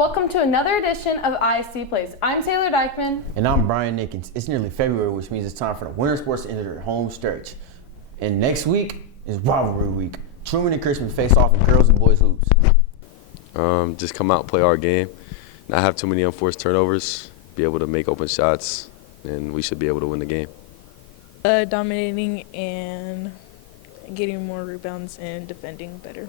Welcome to another edition of ISD Plays. I'm Taylor Dykeman. And I'm Brian Nickens. It's nearly February, which means it's time for the winter sports to enter their home stretch. And next week is rivalry week. Truman and Chrisman face off in girls and boys hoops. Just come out and play our game, not have too many unforced turnovers, be able to make open shots, and we should be able to win the game. Dominating and getting more rebounds and defending better.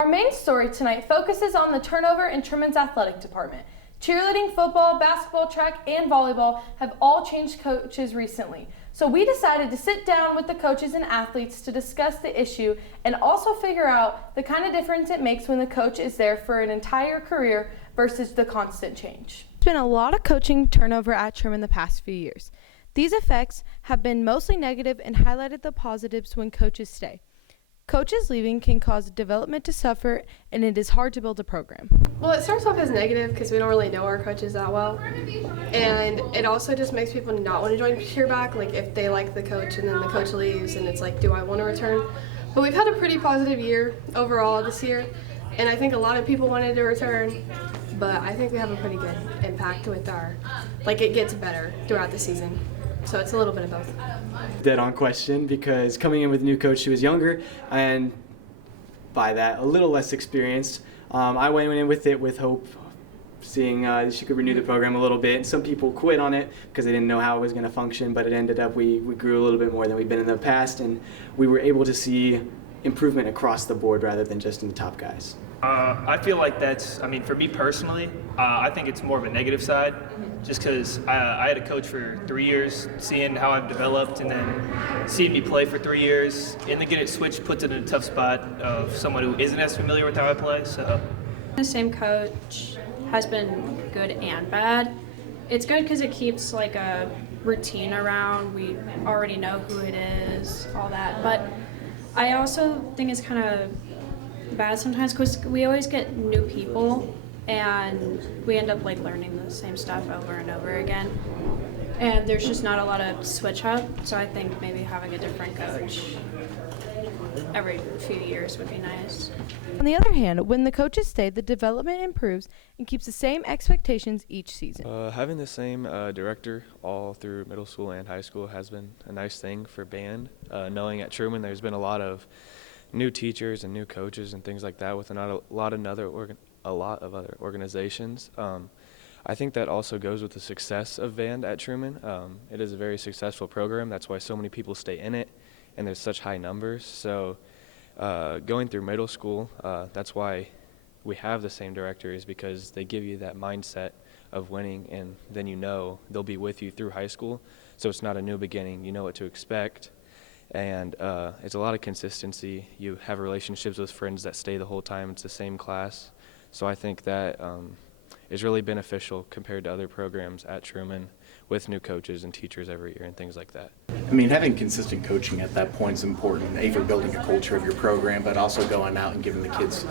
Our main story tonight focuses on the turnover in Truman's athletic department. Cheerleading, football, basketball, track, and volleyball have all changed coaches recently. So we decided to sit down with the coaches and athletes to discuss the issue and also figure out the kind of difference it makes when the coach is there for an entire career versus the constant change. There's been a lot of coaching turnover at Truman the past few years. These effects have been mostly negative and highlighted the positives when coaches stay. Coaches leaving can cause development to suffer, and it is hard to build a program. Well, it starts off as negative because we don't really know our coaches that well. And it also just makes people not want to join cheerback, like if they like the coach and then the coach leaves and it's like, do I want to return? But we've had a pretty positive year overall this year, and I think a lot of people wanted to return, but I think we have a pretty good impact with it gets better throughout the season. So it's a little bit of both. Dead on question, because coming in with a new coach who was younger and by that a little less experienced, I went in with it with hope, seeing she could renew the program a little bit. Some people quit on it because they didn't know how it was going to function, but it ended up we grew a little bit more than we've been in the past, and we were able to see improvement across the board rather than just in the top guys. I feel like for me personally, I think it's more of a negative side, just because I had a coach for 3 years, seeing how I've developed, and then seeing me play for 3 years, and then get it switched puts it in a tough spot of someone who isn't as familiar with how I play. So the same coach has been good and bad. It's good because it keeps like a routine around. We already know who it is, all that. But I also think it's kind of bad sometimes because we always get new people and we end up learning the same stuff over and over again, and there's just not a lot of switch up. So I think maybe having a different coach every few years would be nice. On the other hand, when the coaches stay, the development improves and keeps the same expectations each season. Having the same director all through middle school and high school has been a nice thing for band. Knowing at Truman there's been a lot of new teachers and new coaches and things like that with a lot of other organizations. I think that also goes with the success of band at Truman. It is a very successful program. That's why so many people stay in it, and there's such high numbers. So going through middle school, that's why we have the same director, is because they give you that mindset of winning, and then they'll be with you through high school. So it's not a new beginning. You know what to expect. And it's a lot of consistency. You have relationships with friends that stay the whole time. It's the same class. So I think that is really beneficial compared to other programs at Truman with new coaches and teachers every year and things like that. I mean, having consistent coaching at that point is important, A, for building a culture of your program, but also going out and giving the kids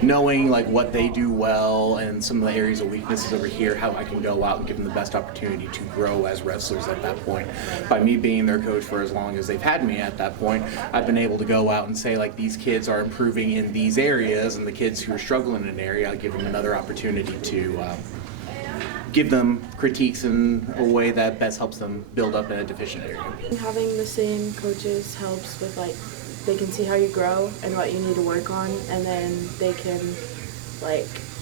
knowing what they do well and some of the areas of weaknesses over here, how I can go out and give them the best opportunity to grow as wrestlers at that point. By me being their coach for as long as they've had me at that point, I've been able to go out and say, these kids are improving in these areas, and the kids who are struggling in an area, I'll give them another opportunity to give them critiques in a way that best helps them build up in a deficient area. Having the same coaches helps with they can see how you grow and what you need to work on, and then they can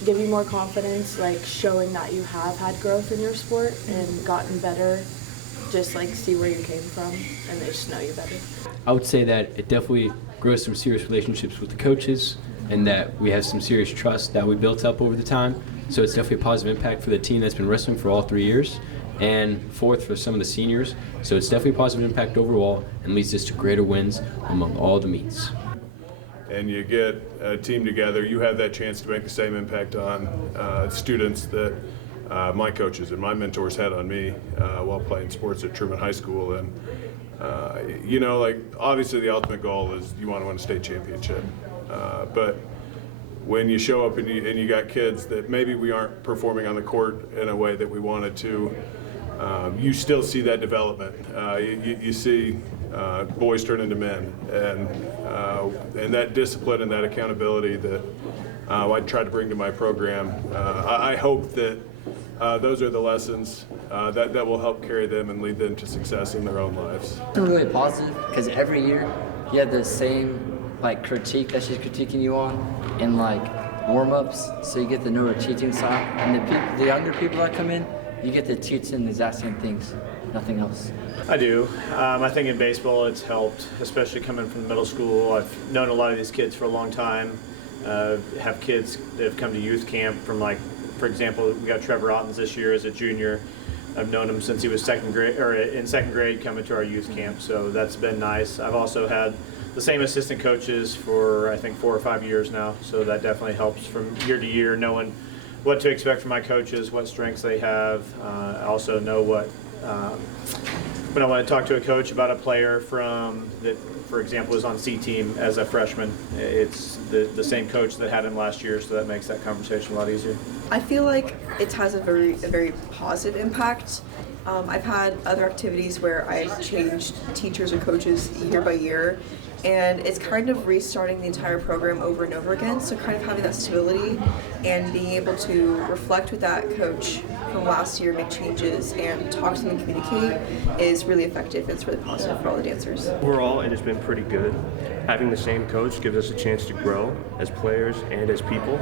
give you more confidence, showing that you have had growth in your sport and gotten better. Just see where you came from, and they just know you better. I would say that it definitely grows some serious relationships with the coaches, and that we have some serious trust that we built up over the time. So it's definitely a positive impact for the team that's been wrestling for all 3 years, and fourth for some of the seniors. So it's definitely a positive impact overall and leads us to greater wins among all the meets. And you get a team together, you have that chance to make the same impact on students that my coaches and my mentors had on me while playing sports at Truman High School. And obviously the ultimate goal is you want to win a state championship, but when you show up and you got kids that maybe we aren't performing on the court in a way that we wanted to, you still see that development. You see boys turn into men, and that discipline and that accountability that I try to bring to my program. I hope that those are the lessons that will help carry them and lead them to success in their own lives. It's really positive because every year you have the same critique that she's critiquing you on in warm-ups, so you get to know her teaching style. And the younger people that come in, you get to teach them the exact same things, nothing else. I do. I think in baseball it's helped, especially coming from middle school. I've known a lot of these kids for a long time. Have kids that have come to youth camp from for example, we got Trevor Ottens this year as a junior. I've known him since he was in second grade coming to our youth camp, so that's been nice. I've also had the same assistant coaches for I think 4 or 5 years now, so that definitely helps from year to year, knowing what to expect from my coaches, what strengths they have. I also know what when I want to talk to a coach about a player that, for example, is on C team as a freshman, it's the same coach that had him last year, so that makes that conversation a lot easier. I feel like it has a very positive impact. I've had other activities where I've changed teachers or coaches year by year, and it's kind of restarting the entire program over and over again, so kind of having that stability and being able to reflect with that coach from last year, make changes, and talk to them and communicate is really effective. It's really positive for all the dancers. Overall, it has been pretty good. Having the same coach gives us a chance to grow as players and as people.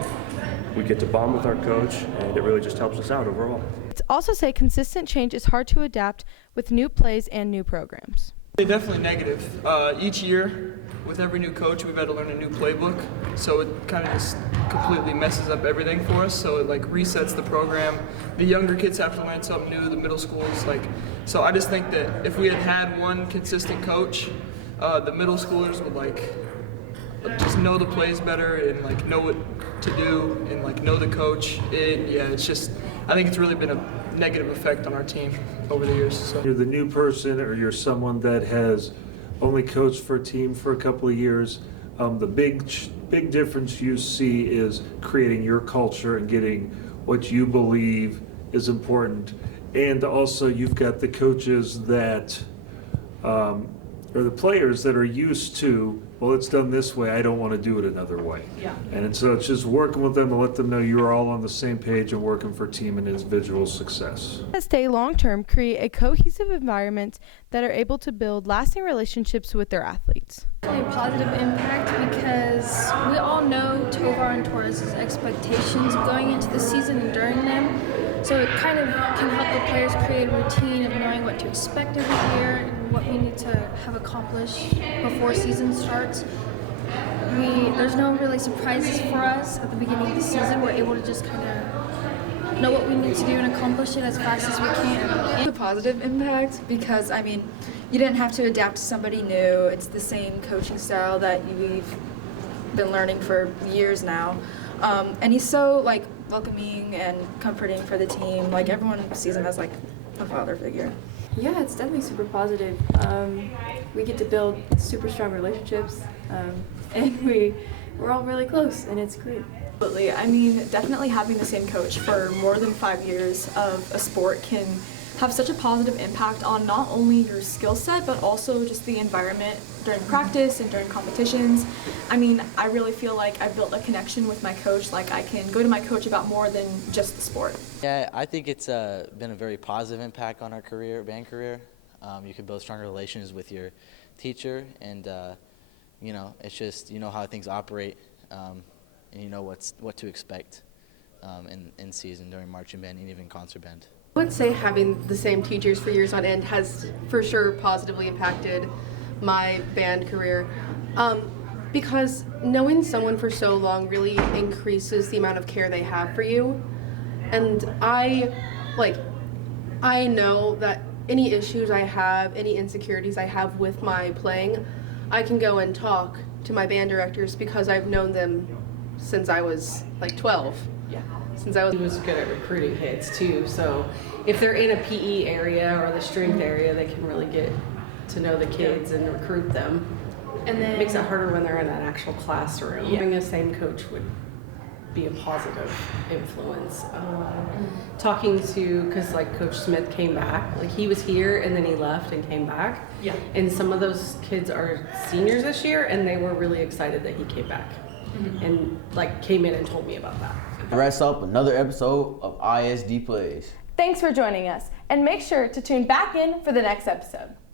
We get to bond with our coach, and it really just helps us out overall. Let's also say consistent change is hard to adapt with new plays and new programs. They're definitely negative. Each year, with every new coach, we've had to learn a new playbook, so it kind of just completely messes up everything for us. So it resets the program. The younger kids have to learn something new. The middle schools, so I just think that if we had one consistent coach, the middle schoolers would just know the plays better and know what to do and know the coach. It's just, I think it's really been a negative effect on our team over the years. So. You're the new person, or you're someone that has only coached for a team for a couple of years. The big difference you see is creating your culture and getting what you believe is important. And also you've got the coaches that, or the players that are used to, well, it's done this way, I don't want to do it another way. Yeah. And so it's just working with them to let them know you're all on the same page and working for team and individual success. Stay long-term, create a cohesive environment that are able to build lasting relationships with their athletes. Definitely a positive impact because we all know Tovar and Torres' expectations going into the season and during them. So it kind of can help the players create a routine of knowing what to expect every year and what we need to have accomplished before season starts. There's no really surprises for us at the beginning of the season. We're able to just kind of know what we need to do and accomplish it as fast as we can. It's a positive impact because, you didn't have to adapt to somebody new. It's the same coaching style that we've been learning for years now. And he's so, welcoming and comforting for the team. Everyone sees him as, a father figure. Yeah, it's definitely super positive. We get to build super strong relationships, and we're all really close, and it's great. Absolutely. Definitely having the same coach for more than 5 years of a sport can have such a positive impact on not only your skill set, but also just the environment during practice and during competitions. I really feel like I've built a connection with my coach. I can go to my coach about more than just the sport. Yeah, I think it's been a very positive impact on our band career. You can build stronger relations with your teacher, and it's just, how things operate, and you know what to expect in season during marching band and even concert band. I would say having the same teachers for years on end has for sure positively impacted my band career, because knowing someone for so long really increases the amount of care they have for you. And I know that any issues I have, any insecurities I have with my playing, I can go and talk to my band directors because I've known them since I was 12. Yeah. Since I was good at recruiting kids too, so if they're in a PE area or the strength area, they can really get to know the kids and recruit them. And then It makes it harder when they're in that actual classroom. Yeah. Having the same coach be a positive influence. Talking to, because like Coach Smith came back, like he was here and then he left and came back. Yeah. And some of those kids are seniors this year and they were really excited that he came back and like came in and told me about that. Wraps up another episode of ISD Plays. Thanks for joining us, and make sure to tune back in for the next episode.